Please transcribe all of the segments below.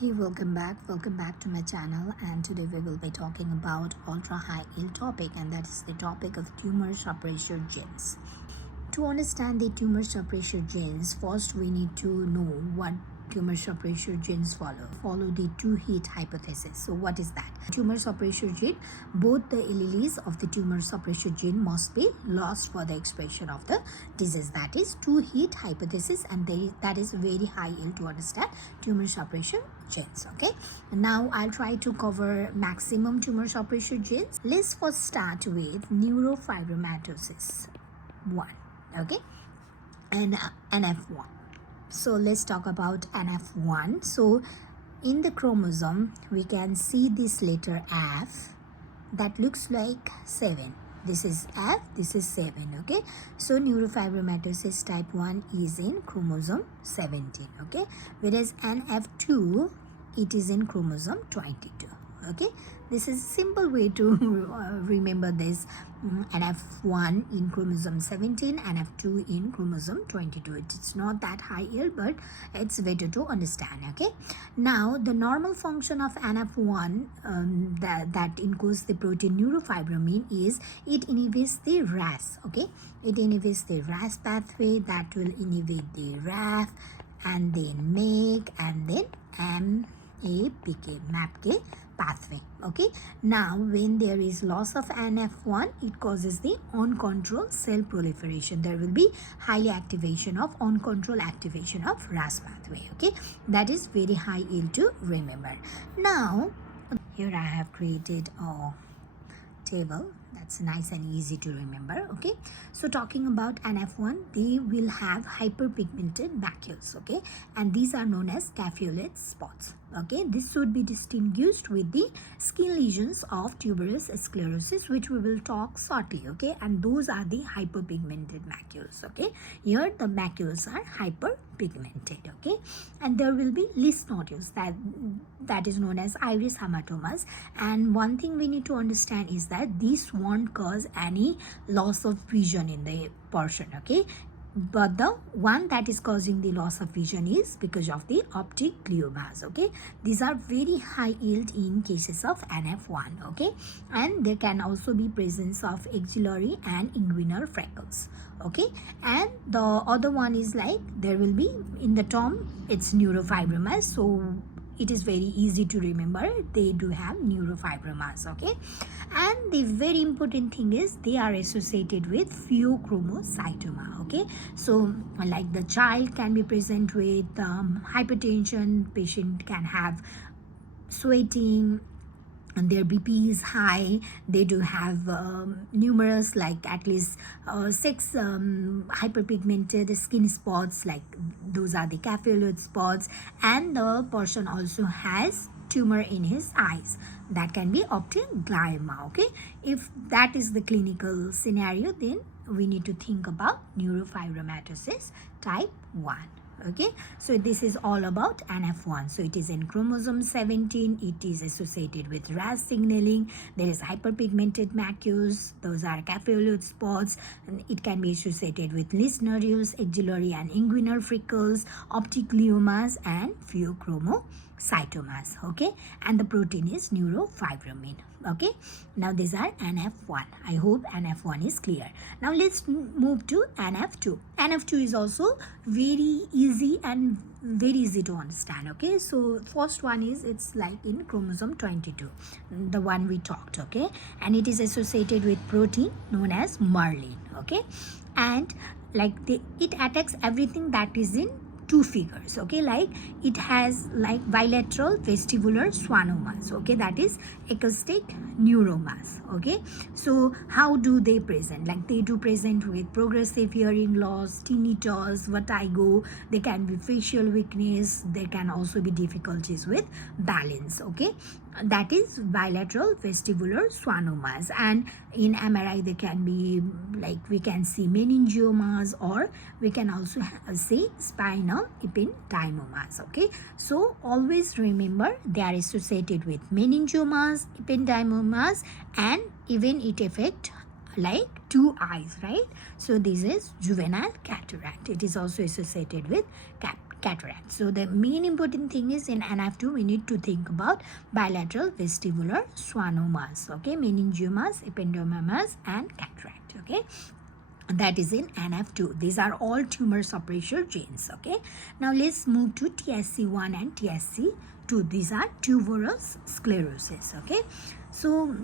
Hey, welcome back to my channel, and today we will be talking about ultra high yield topic, and that is the topic of tumor suppressor genes. To understand the tumor suppressor genes, first we need to know what tumor suppressor genes follow the two-hit hypothesis. So what is that? Tumor suppressor gene, both the alleles of the tumor suppressor gene must be lost for the expression of the disease. That is two-hit hypothesis, and that is very high yield to understand tumor suppressor genes. Okay, now I'll try to cover maximum tumor suppressor genes. Let's first start with neurofibromatosis 1. Okay, and NF1. So let's talk about NF1. So in the chromosome we can see this letter F that looks like 7. This is F, this is 7. Okay, so neurofibromatosis type 1 is in chromosome 17. Okay, whereas NF2, it is in chromosome 22. Okay, this is a simple way to remember this. NF1 in chromosome 17, NF2 in chromosome 22. It's not that high yield, but it's better to understand. Okay, now the normal function of NF1 that encodes the protein neurofibromin is it inhibits the RAS. Okay, it inhibits the RAS pathway that will inhibit the RAF and then MAPK and then MAPK pathway. Okay, now when there is loss of NF1, it causes the uncontrolled cell proliferation. There will be highly activation of uncontrolled activation of RAS pathway. Okay, that is very high yield to remember. Now here I have created a table that's nice and easy to remember. Okay, so talking about NF1, they will have hyperpigmented macules. Okay, and these are known as caveolate spots. Okay, this should be distinguished with the skin lesions of tuberous sclerosis, which we will talk shortly. Okay, and those are the hyperpigmented macules. Okay, here the macules are hyperpigmented. Okay, and there will be list nodules that is known as iris hematomas. And one thing we need to understand is that this won't cause any loss of vision in the person. Okay, but the one that is causing the loss of vision is because of the optic gliomas. Okay, these are very high yield in cases of NF1. Okay, and there can also be presence of axillary and inguinal freckles. Okay, and the other one is like there will be in the term it's neurofibromas, so it is very easy to remember. They do have neurofibromas. Okay, and the very important thing is they are associated with pheochromocytoma. Okay, so like the child can be present with hypertension, patient can have sweating, and their BP is high. They do have numerous, like at least 6 hyperpigmented skin spots, like those are the caveolate spots, and the person also has tumor in his eyes that can be optic glioma. Okay, if that is the clinical scenario, then we need to think about neurofibromatosis type 1. Okay, so this is all about NF1. So it is in chromosome 17. It is associated with RAS signaling. There is hyperpigmented macules. Those are caveolate spots. And it can be associated with list nodules, axillary and inguinal freckles, optic gliomas, and pheochromocytomas. Okay, and the protein is neurofibromin. Okay, now these are NF1. I hope NF1 is clear. Now let's move to NF2. NF2 is also very easy and very easy to understand. Okay, so first one is it's like in chromosome 22, the one we talked. Okay, and it is associated with protein known as myelin. Okay, and like it attacks everything that is in 2 figures. Okay, like it has like bilateral vestibular schwannomas. Okay, that is acoustic neuromas. Okay, so how do they present? Like they do present with progressive hearing loss, tinnitus, vertigo. They can be facial weakness. There can also be difficulties with balance. Okay, that is bilateral vestibular schwannomas. And in MRI they can be like we can see meningiomas, or we can also see spinal ependymomas. Okay, so always remember they are associated with meningiomas, ependymomas, and even it affect like 2 eyes, right? So this is juvenile cataract. It is also associated with cataract. So the main important thing is in NF2 we need to think about bilateral vestibular schwannomas, okay, meningiomas, ependymomas and cataract, okay. That is in NF2. These are all tumor suppressor genes, okay. Now let's move to TSC1 and TSC2. These are tuberous sclerosis, okay. So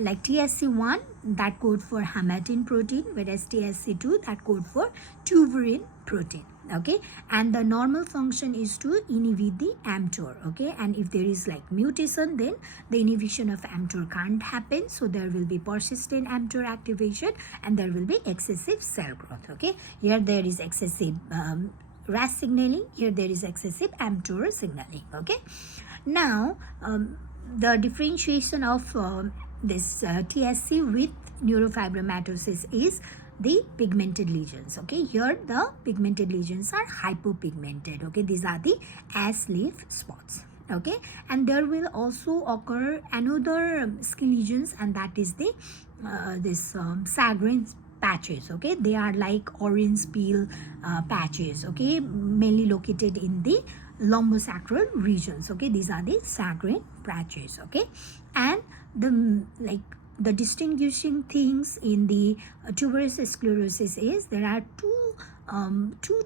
like TSC1, that code for hamartin protein, whereas TSC2, that code for tuberin protein, okay. And the normal function is to inhibit the mTOR, okay. And if there is like mutation, then the inhibition of mTOR can't happen, so there will be persistent mTOR activation and there will be excessive cell growth, okay. Here there is excessive RAS signaling, here there is excessive mTOR signaling, okay. Now the differentiation of this TSC with neurofibromatosis is the pigmented lesions, okay. Here the pigmented lesions are hypopigmented, okay. These are the ash leaf spots, okay. And there will also occur another skin lesions, and that is the Sjogren's patches, okay. They are like orange peel patches, okay, mainly located in the lumbosacral regions, okay. These are the Sjogren patches, okay. And the distinguishing things in the tuberous sclerosis is there are two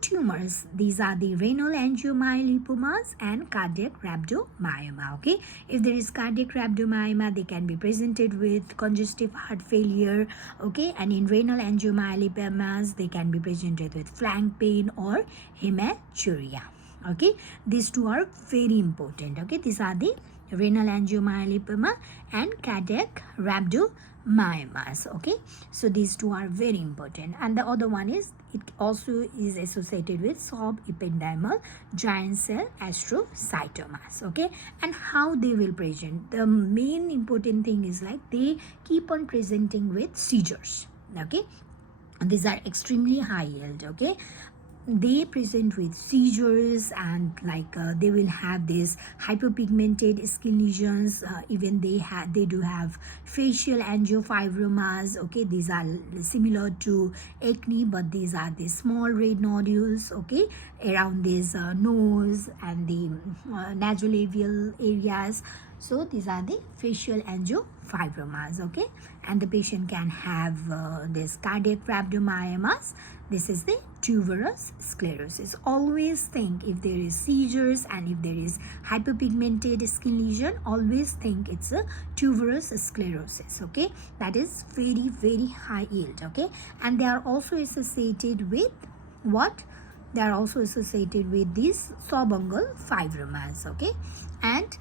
tumors. These are the renal angiomyolipomas and cardiac rhabdomyoma, okay. If there is cardiac rhabdomyoma, they can be presented with congestive heart failure, okay. And in renal angiomyolipomas, they can be presented with flank pain or hematuria, okay. These two are very important, okay. These are the renal angiomyolipoma and cardiac rhabdomyomas, okay. So these two are very important. And the other one is, it also is associated with subependymal giant cell astrocytomas, okay. And how they will present, the main important thing is like they keep on presenting with seizures, okay. These are extremely high yield, okay. They present with seizures and they will have this hypopigmented skin lesions, even they do have facial angiofibromas, okay. These are similar to acne, but these are the small red nodules, okay, around this nose and the nasolabial areas. So these are the facial angiofibromas, okay. And the patient can have this cardiac rhabdomyomas. This is the tuberous sclerosis. Always think if there is seizures and if there is hypopigmented skin lesion, always think it's a tuberous sclerosis, okay. That is very, very high yield, okay. And they are also associated with what? They are also associated with these subungual fibromas, okay. And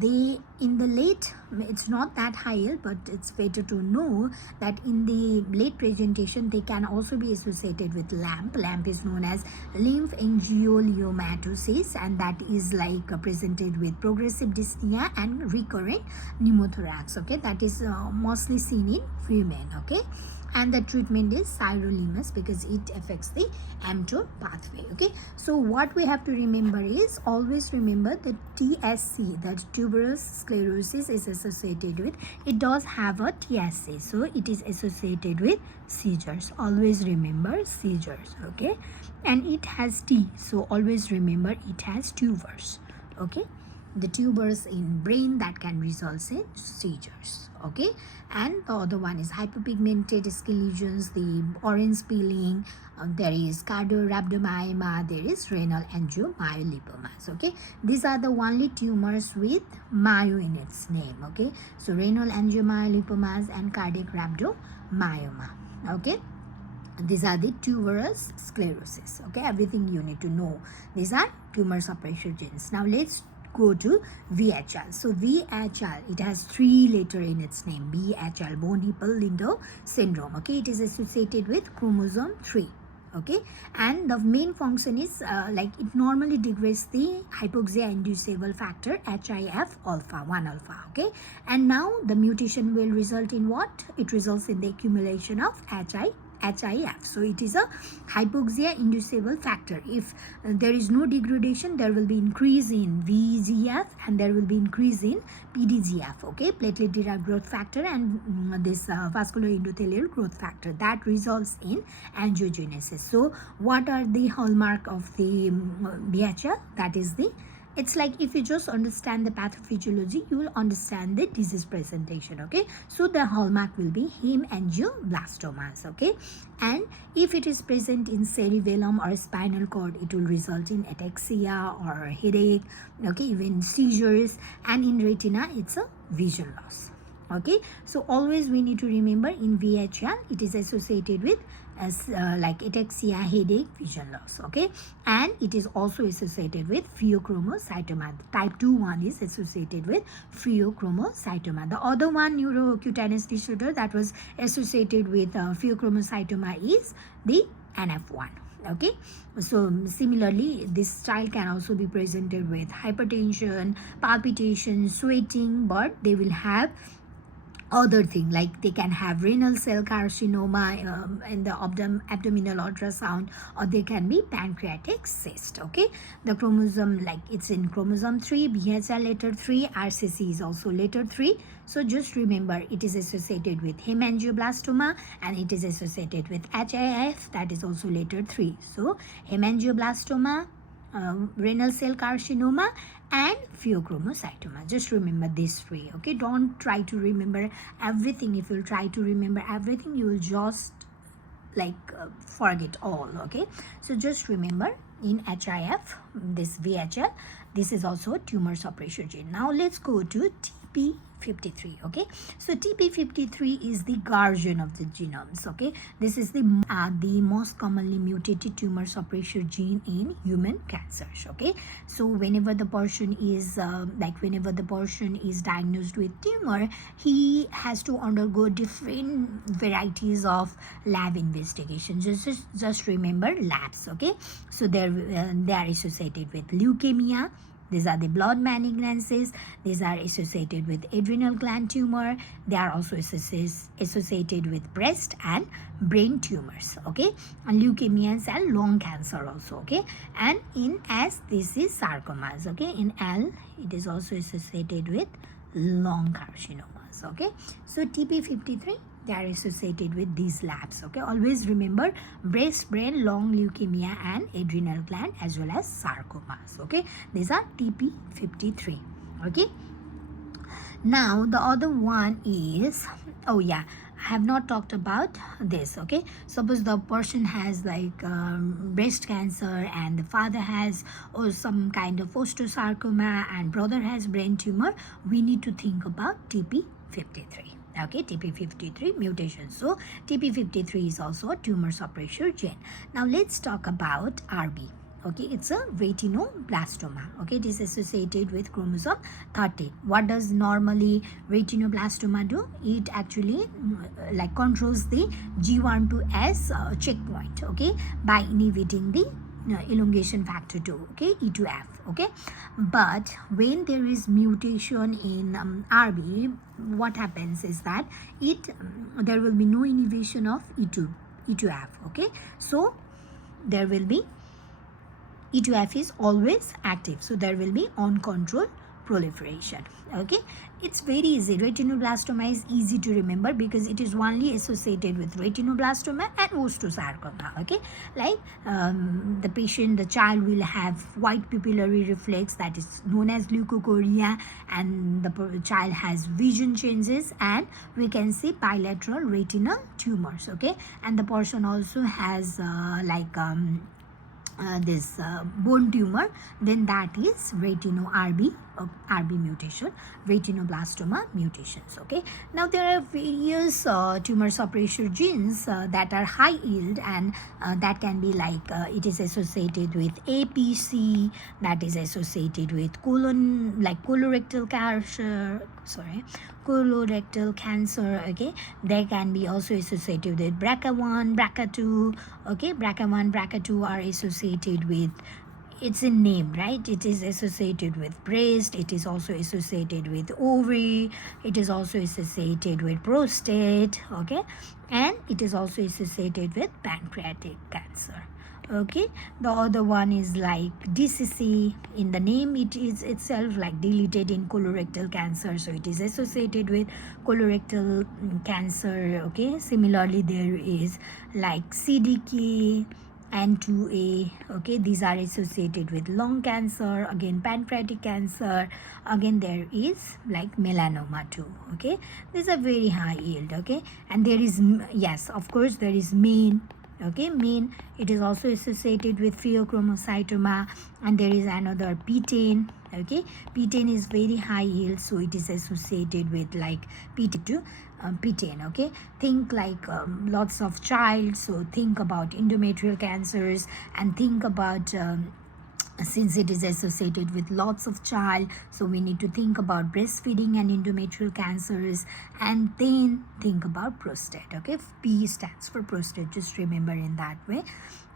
they in the late, it's not that high yield, but it's better to know that in the late presentation they can also be associated with LAMP. LAMP is known as lymphangioliomatosis, and that is presented with progressive dyspnea and recurrent pneumothorax, okay. That is mostly seen in women, okay. And the treatment is sirolimus because it affects the mTOR pathway, okay. So what we have to remember is, always remember that TSC, that tuberous sclerosis, is associated with, it does have a TSC, so it is associated with seizures. Always remember seizures, okay. And it has T, so always remember it has tubers, okay. The tubers in brain that can result in seizures, okay. And the other one is hypopigmented skin lesions, the orange peeling, there is cardiorhabdomyoma, there is renal angiomyolipomas, okay. These are the only tumors with myo in its name, okay. So renal angiomyolipomas and cardiac rhabdomyoma, okay. These are the tuberous sclerosis, okay. Everything you need to know. These are tumor suppressor genes. Now let's go to VHL. So VHL, it has 3 letters in its name. VHL, bone Hippel Lindau syndrome, okay. It is associated with chromosome 3, okay. And the main function is it normally degrades the hypoxia inducible factor HIF alpha 1 alpha, okay. And now the mutation will result in what? It results in the accumulation of HIF HIF. So it is a hypoxia inducible factor. If there is no degradation, there will be increase in VEGF and there will be increase in PDGF, okay, platelet derived growth factor, and this vascular endothelial growth factor that results in angiogenesis. So what are the hallmark of the VHL? That is the, it's like if you just understand the pathophysiology, you will understand the disease presentation, okay. So the hallmark will be hemangioblastomas, okay. And if it is present in cerebellum or spinal cord, it will result in ataxia or headache, okay, even seizures, and in retina it's a vision loss, okay. So always we need to remember in VHL it is associated with like ataxia, headache, vision loss, okay. And it is also associated with pheochromocytoma. Type 2 one is associated with pheochromocytoma. The other one, neurocutaneous disorder, that was associated with pheochromocytoma is the NF1, okay. So similarly, this child can also be presented with hypertension, palpitation, sweating, but they will have other thing, like they can have renal cell carcinoma in the abdominal ultrasound, or they can be pancreatic cyst, okay. The chromosome, like it's in chromosome 3, BHL letter 3, RCC is also letter 3. So just remember it is associated with hemangioblastoma and it is associated with HIF, that is also letter 3. So hemangioblastoma, renal cell carcinoma, and pheochromocytoma. Just remember these three, okay. Don't try to remember everything. If you try to remember everything, you will just like forget all, okay. So just remember in HIF, this VHL, this is also a tumor suppressor gene. Now let's go to TP53, okay. So TP53 is the guardian of the genomes, okay. This is the most commonly mutated tumor suppressor gene in human cancers, okay. So whenever the person is diagnosed with tumor, he has to undergo different varieties of lab investigations. Just remember labs, okay. So they are associated with leukemia. These are the blood malignancies. These are associated with adrenal gland tumor. They are also associated with breast and brain tumors, okay. And leukemias and lung cancer also, okay. And in S, this is sarcomas, okay. In L, it is also associated with lung carcinomas, okay. So TP53, they are associated with these labs, okay. Always remember breast, brain, lung, leukemia, and adrenal gland, as well as sarcomas, okay. These are TP53, okay. Now the other one is, oh yeah, I have not talked about this, okay. Suppose the person has like breast cancer and the father has some kind of osteosarcoma and brother has brain tumor, we need to think about TP53. Okay, TP53 mutation. So TP53 is also a tumor suppressor gene. Now let's talk about RB. Okay, it's a retinoblastoma. Okay, it is associated with chromosome 13. What does normally retinoblastoma do? It actually like controls the G1 to S checkpoint, okay, by inhibiting the elongation factor 2, okay, E2F, okay. But when there is mutation in RB, what happens is that there will be no inhibition of E2F, okay. So there will be E2F is always active, so there will be uncontrolled proliferation, okay. It's very easy. Retinoblastoma is easy to remember because it is only associated with retinoblastoma and osteosarcoma, okay. Like the child will have white pupillary reflex, that is known as leukocoria, and the child has vision changes, and we can see bilateral retinal tumors, okay. And the person also has this bone tumor, then that is RB mutation, retinoblastoma mutations, okay. Now there are various tumor suppressor genes that are high yield, and that can be like it is associated with APC, that is associated with colorectal cancer, okay. They can be also associated with BRCA1, BRCA2, okay. BRCA1, BRCA2 are associated with it's in name, right? It is associated with breast, it is also associated with ovary, it is also associated with prostate, okay, and it is also associated with pancreatic cancer. Okay, the other one is like DCC. In the name it is itself like deleted in colorectal cancer, so it is associated with colorectal cancer. Okay, similarly there is like CDK and 2A. Okay, these are associated with lung cancer, again pancreatic cancer, again there is like melanoma too. Okay, these are very high yield. Okay, and there is, yes, of course there is mean. Okay, mean, it is also associated with pheochromocytoma, and there is another P10. Okay, P10 is very high yield, so it is associated with like P2 P10. Okay, think like lots of child, so think about endometrial cancers, and think about since it is associated with lots of child, so we need to think about breastfeeding and endometrial cancers, and then think about prostate. Okay, P stands for prostate, just remember in that way.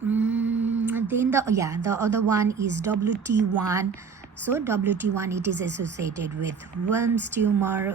Then the other one is WT1. So WT1, it is associated with Wilms tumor.